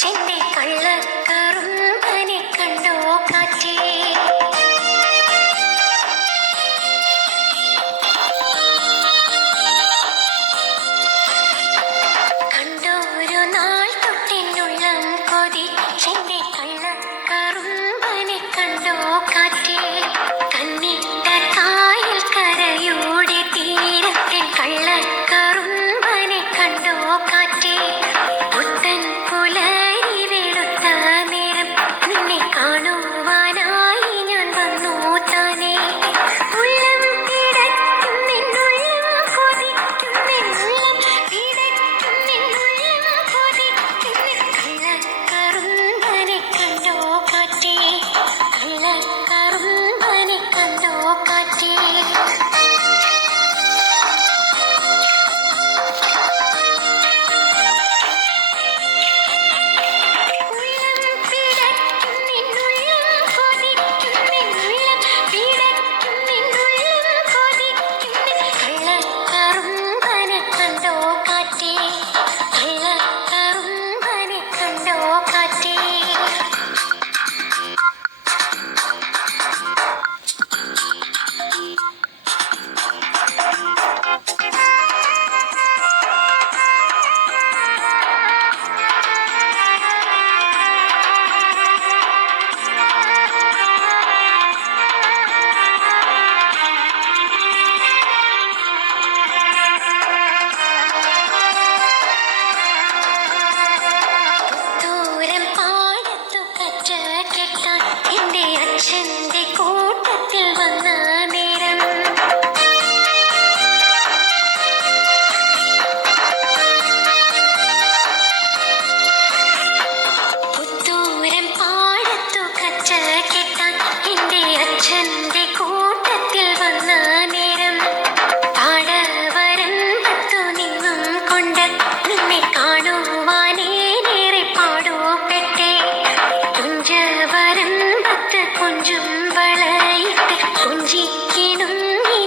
ചെന്റെ കള്ളക്കറുമ്പനെ കണ്ടോ കാറ്റേ, കണ്ടോരു നാൾ തൊട്ടെന്നുള്ളം കൊതിച്ചെന്റെ കള്ളക്കറുമ്പനെ കണ്ടോ കാറ്റേ, കണ്ണിട്ട കായൽ കരയുടെ തീരത്തെ കള്ളക്കറുമ്പനെ കണ്ടോ കാറ്റേ, പുത്തൻ പുലരി വെളുത്ത നേരം നിന്നെ കാണുവാനായി ഞാൻ വന്നു താനേ, ഉള്ളം പിടയ്ക്കും നിന്നുള്ളം കൊതിക്കും നിന്നുള്ളം പിടയ്ക്കും നിന്നുള്ളം കൊതിക്കും കള്ളക്കറുമ്പനെ കണ്ടോ കാറ്റേ, കള്ളക്കറുമ്പനെ കണ്ടോ കാറ്റേ. അച്ഛന്റെ കൂട്ടത്തിൽ വന്ന നേരം പുത്തൂരം പാടത്തു കച്ച കെട്ടാൻ എന്റെ അച്ഛന്റെ കൂട്ടത്തിൽ വന്ന നേരം പാടവരമ്പത്തു നിന്നും കൊണ്ട് നിന്നെ കാണുവാനേറെ പാടുപെട്ടേ, കുഞ്ചവരമ്പത്ത് കുഞ്ചും വളയിട്ട് കുഞ്ചിക്കിടും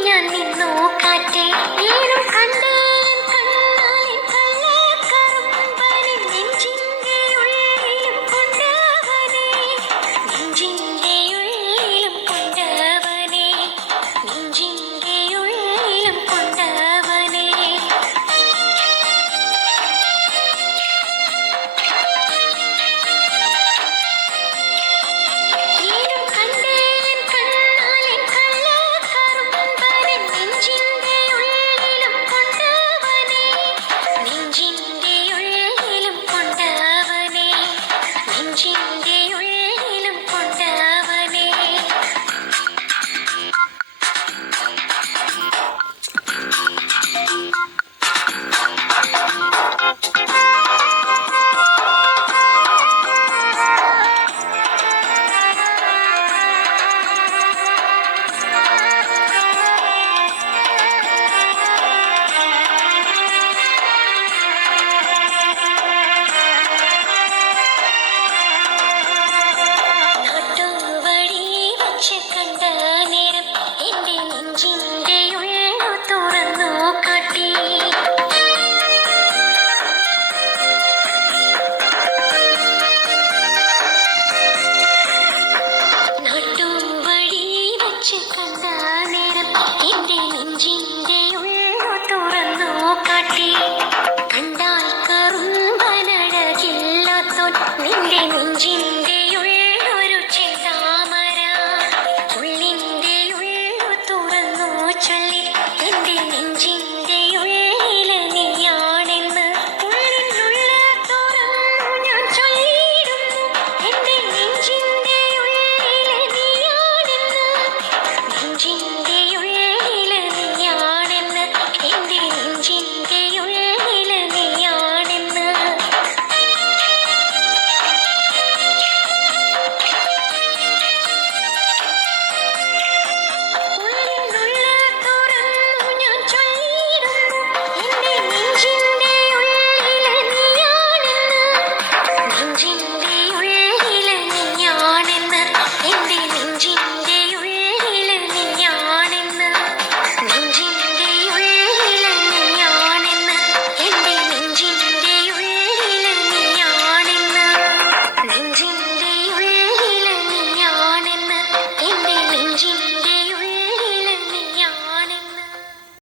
ഞാൻ നിന്നു കാറ്റേ, ഏനും കണ്ടേൻ കണ്ണാലിൻ കള്ളക്കറുമ്പനെ നെഞ്ചിന്റെ ഉള്ളിലും കൊണ്ടവനെ, നെഞ്ചിന്റെ ഉള്ളിലും കൊണ്ടവനെ, നെഞ്ചിന്റെ ഉള്ളിലും കൊണ്ടവനെ. ഏനും കണ്ടേൻ കണ്ണാലിൻ കള്ളക്കറുമ്പനെ നെഞ്ചിന്റെ ഉള്ളിലും കൊണ്ടവനെ, നെഞ്ചിന്റെ ഉള്ളിലും കൊണ്ടവനെ, നെഞ്ചിന്റെ ഉള്ളിലും കൊണ്ടവനെ. നാട്ടുവഴി വച്ച് കണ്ട നേരം എന്റെ നെഞ്ചിന്റെ ഉള്ളു തുറന്നു കാട്ടി, നാട്ടുവഴി വച്ച് കണ്ട നേരം എന്റെ നെഞ്ചിന്റെ ഉള്ളു തുറന്നു കാട്ടി, കണ്ടാൽ കറുമ്പനഴകില്ലാത്തോൻ നിന്റെ നെഞ്ചി